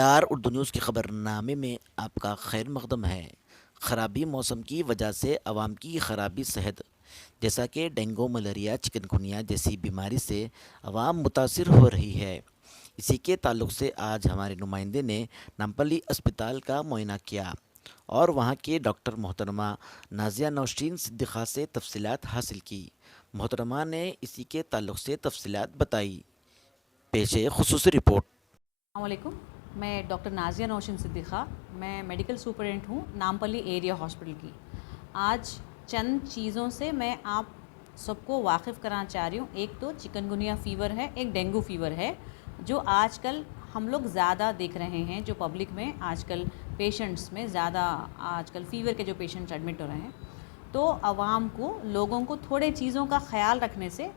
AR Urdu news के खबरनामे में आपका खैर मकदम है। ख़राबी मौसम की वजह से आवाम की ख़राबी सेहत जैसा कि डेंगू, मलेरिया, चिकनगुनिया जैसी बीमारी से आवाम मुतासिर हो रही है। इसी के ताल्लुक से आज हमारे नुमाइंदे ने नामपल्ली अस्पताल का मुआयना किया और वहाँ के डॉक्टर मोहतरमा नाज़िया नौशीन सिद्दीक़ा से तफसीलात हासिल की। मोहतरमा ने इसी के ताल्लुक से तफसीलात बताई। पेश है खुसूसी रिपोर्ट। अस्सलामुअलैकुम। मैं डॉक्टर नाज़िया नौशीन सिद्दीक़ा, मैं मेडिकल सुपरिटेंडेंट हूँ नामपल्ली एरिया हॉस्पिटल की। आज चंद चीज़ों से मैं आप सबको वाकिफ़ कराना चाह रही हूँ। एक तो चिकनगुनिया फ़ीवर है, एक डेंगू फ़ीवर है, जो आजकल हम लोग ज़्यादा देख रहे हैं। जो पब्लिक में आजकल पेशेंट्स में ज़्यादा आजकल फ़ीवर के जो पेशेंट्स एडमिट हो रहे हैं, तो आवाम को, लोगों को थोड़े चीज़ों का ख्याल रखने से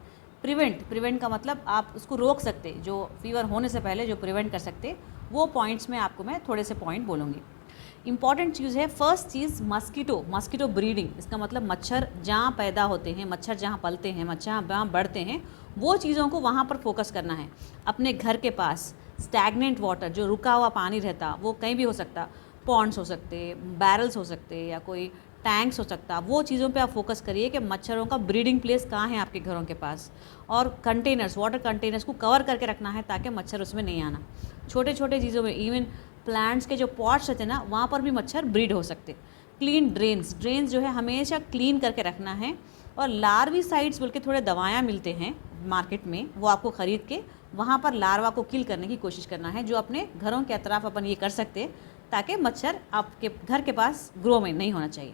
प्रिवेंट का मतलब आप उसको रोक सकते, जो फ़ीवर होने से पहले जो प्रिवेंट कर सकते, वो पॉइंट्स में आपको मैं थोड़े से पॉइंट बोलूँगी। इंपॉर्टेंट चीज़ है, फर्स्ट चीज़ मस्कीटो ब्रीडिंग। इसका मतलब मच्छर जहाँ पैदा होते हैं, मच्छर जहाँ पलते हैं, मच्छर जहाँ बढ़ते हैं, वो चीज़ों को वहाँ पर फोकस करना है। अपने घर के पास स्टैगनेंट वाटर, जो रुका हुआ पानी रहता, वो कहीं भी हो सकता, पॉन्ड्स हो सकते, बैरल्स हो सकते, या कोई टैंक्स हो सकता, वो चीज़ों पे आप फोकस करिए कि मच्छरों का ब्रीडिंग प्लेस कहाँ है आपके घरों के पास। और कंटेनर्स, वाटर कंटेनर्स को कवर करके रखना है ताकि मच्छर उसमें नहीं आना। छोटे छोटे चीज़ों में, इवन प्लांट्स के जो पॉट्स रहते हैं ना, वहाँ पर भी मच्छर ब्रीड हो सकते। क्लीन ड्रेन्स जो है हमेशा क्लीन करके रखना है। और लार्विसाइड्स बोल के थोड़े दवाएँ मिलते हैं मार्केट में, वो आपको ख़रीद के वहाँ पर लार्वा को किल करने की कोशिश करना है, जो अपने घरों के अतराफ़ अपन ये कर सकते, ताकि मच्छर आपके घर के पास ग्रो में नहीं होना चाहिए।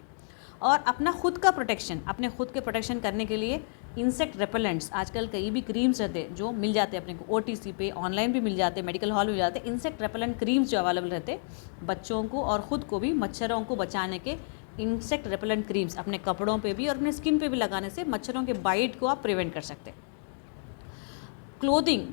और अपना खुद का प्रोटेक्शन, अपने खुद के प्रोटेक्शन करने के लिए इंसेक्ट रेपेलेंट्स, आजकल कई भी क्रीम्स रहते हैं जो मिल जाते हैं अपने को, OTC पे ऑनलाइन भी मिल जाते हैं, मेडिकल हॉल में मिल जाते हैं। इंसेक्ट रेपेलेंट क्रीम्स जो अवेलेबल रहते हैं, बच्चों को और ख़ुद को भी मच्छरों को बचाने के इंसेक्ट रेपेलेंट क्रीम्स अपने कपड़ों पे भी और अपने स्किन पे भी लगाने से मच्छरों के बाइट को आप प्रिवेंट कर सकते हैं। क्लोथिंग,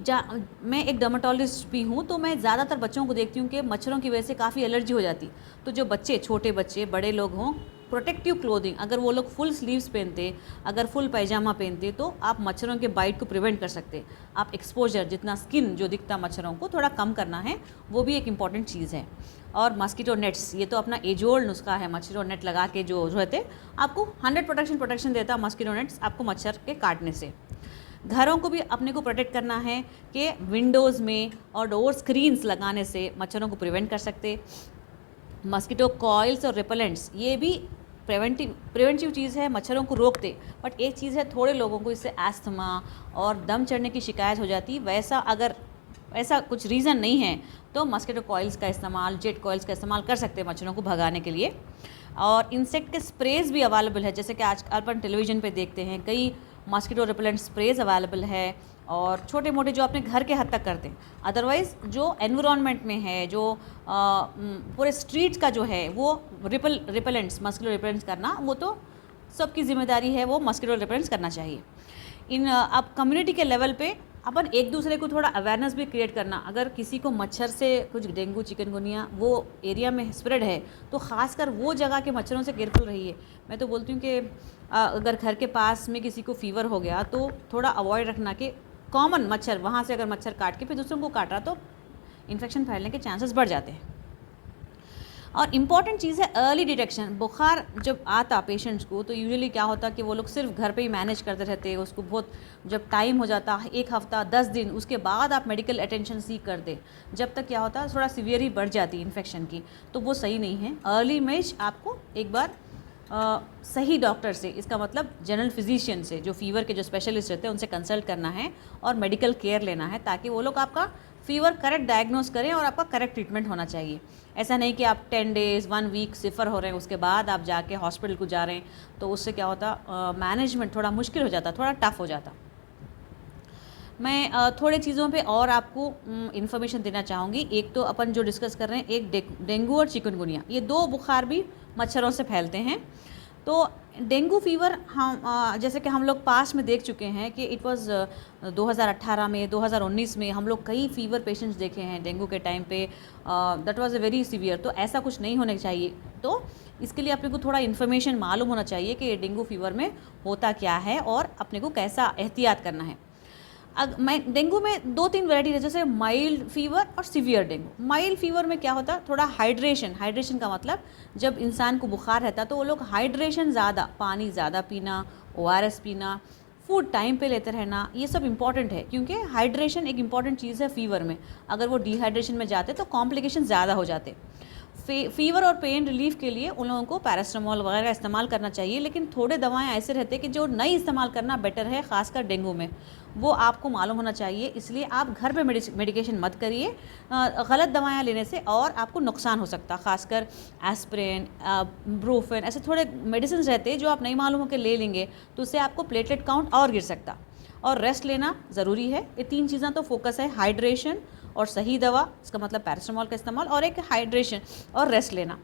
मैं एक डर्माटोलॉजिस्ट भी हूँ, तो मैं ज़्यादातर बच्चों को देखती हूँ कि मच्छरों की वजह से काफ़ी एलर्जी हो जाती। तो जो बच्चे, छोटे बच्चे, बड़े लोग हों, प्रोटेक्टिव क्लोथिंग अगर वो लोग फुल स्लीव्स पहनते, अगर फुल पैजामा पहनते, तो आप मच्छरों के बाइट को प्रिवेंट कर सकते। आप एक्सपोजर, जितना स्किन जो दिखता मच्छरों को थोड़ा कम करना है, वो भी एक इम्पॉर्टेंट चीज़ है। और मस्कीटो नेट्स, ये तो अपना एज ओल्ड नुस्खा है। मच्छरों नेट लगा के जो रहते, आपको 100% प्रोटेक्शन देता मस्कीटो नेट्स आपको मच्छर के काटने से। घरों को भी अपने को प्रोटेक्ट करना है कि विंडोज़ में और डोर स्क्रीन्स लगाने से मच्छरों को प्रिवेंट कर सकते। मस्कीटो कॉइल्स और रिपेलेंट्स, ये भी प्रिवेंटिव चीज़ है, मच्छरों को रोकते। बट एक चीज़ है, थोड़े लोगों को इससे एस्थमा और दम चढ़ने की शिकायत हो जाती। वैसा अगर ऐसा कुछ रीज़न नहीं है, तो मस्कीटो कॉइल्स का इस्तेमाल, जेट कॉइल्स का इस्तेमाल कर सकते हैं मच्छरों को भगाने के लिए। और इंसेक्ट के स्प्रेज भी अवेलेबल है, जैसे कि आज अपन टेलीविज़न पे देखते हैं, कई मस्कीटो रिपेलेंट स्प्रेज अवेलेबल है। और छोटे मोटे जो अपने घर के हद तक करते हैं। अदरवाइज़ जो एनवायरनमेंट में है, जो पूरे स्ट्रीट का जो है, वो रिपेलेंट्स, मस्कीटो रिपेलेंट्स करना, वो तो सबकी जिम्मेदारी है, वो मस्कीटो रिपेलेंट्स करना चाहिए। अब कम्युनिटी के लेवल पे अपन एक दूसरे को थोड़ा अवेयरनेस भी क्रिएट करना। अगर किसी को मच्छर से कुछ डेंगू, चिकनगुनिया वो एरिया में स्प्रेड है, तो ख़ासकर वो जगह के मच्छरों से केयरफुल रहिए। मैं तो बोलती हूँ कि अगर घर के पास में किसी को फ़ीवर हो गया, तो थोड़ा अवॉइड रखना कि कॉमन मच्छर, वहाँ से अगर मच्छर काट के फिर दूसरों को काट रहा, तो इन्फेक्शन फैलने के चांसेस बढ़ जाते हैं। और इम्पॉर्टेंट चीज़ है अर्ली डिटेक्शन। बुखार जब आता पेशेंट्स को, तो यूजुअली क्या होता कि वो लोग सिर्फ घर पे ही मैनेज करते रहते हैं। उसको बहुत, जब टाइम हो जाता 1 हफ्ता 10 दिन, उसके बाद आप मेडिकल अटेंशन सीख कर दें। जब तक क्या होता है, थोड़ा सीवियर ही बढ़ जाती है इन्फेक्शन की, तो वो सही नहीं है। अर्ली में आपको एक बार सही डॉक्टर से, इसका मतलब जनरल फिजिशियन से, जो फ़ीवर के जो स्पेशलिस्ट रहते हैं, उनसे कंसल्ट करना है और मेडिकल केयर लेना है, ताकि वो लोग आपका फ़ीवर करेक्ट डायग्नोस करें और आपका करेक्ट ट्रीटमेंट होना चाहिए। ऐसा नहीं कि आप 10 डेज़ 1 वीक सिफर हो रहे हैं, उसके बाद आप जाके हॉस्पिटल को जा रहे हैं, तो उससे क्या होता, मैनेजमेंट थोड़ा मुश्किल हो जाता, थोड़ा टफ हो जाता। मैं थोड़े चीज़ों पे और आपको इन्फॉर्मेशन देना चाहूँगी। एक तो अपन जो डिस्कस कर रहे हैं, एक डेंगू और चिकनगुनिया, ये 2 बुखार भी मच्छरों से फैलते हैं। तो डेंगू फ़ीवर हम जैसे कि हम लोग पास्ट में देख चुके हैं कि इट वाज़ 2018 में, 2019 में हम लोग कई फ़ीवर पेशेंट्स देखे हैं डेंगू के टाइम पे। That was a very severe, तो ऐसा कुछ नहीं होना चाहिए। तो इसके लिए अपने को थोड़ा इन्फॉर्मेशन मालूम होना चाहिए कि डेंगू फ़ीवर में होता क्या है और अपने को कैसा एहतियात करना है। मैं डेंगू में 2-3 वैरायटी है, जैसे माइल्ड फीवर और सीवियर डेंगू। माइल्ड फीवर में क्या होता है, थोड़ा हाइड्रेशन का मतलब जब इंसान को बुखार रहता है तो वो लोग हाइड्रेशन ज़्यादा, पानी ज़्यादा पीना, ओआरएस पीना, फूड टाइम पे लेते रहना, ये सब इंपॉर्टेंट है क्योंकि हाइड्रेशन एक इंपॉर्टेंट चीज़ है फीवर में। अगर वो डिहाइड्रेशन में जाते तो कॉम्प्लिकेशन ज़्यादा हो जाते। फीवर और पेन रिलीफ के लिए उन लोगों को पैरास्टामोल वगैरह इस्तेमाल करना चाहिए, लेकिन थोड़े दवाएं ऐसे रहते हैं कि जो नहीं इस्तेमाल करना बेटर है, ख़ासकर डेंगू में। वो आपको मालूम होना चाहिए, इसलिए आप घर पे मेडिकेशन मत करिए गलत दवाएं लेने से, और आपको नुकसान हो सकता है। ख़ासकर एस्प्रिन, ब्रूफेन, ऐसे थोड़े मेडिसिन रहते हैं जो आप नहीं मालूम हो के ले लेंगे तो उससे आपको प्लेटलेट काउंट और गिर सकता। और रेस्ट लेना ज़रूरी है। ये 3 चीज़ें तो फोकस है, हाइड्रेशन और सही दवा, इसका मतलब पैरास्टामोल का इस्तेमाल, और एक हाइड्रेशन और रेस्ट लेना।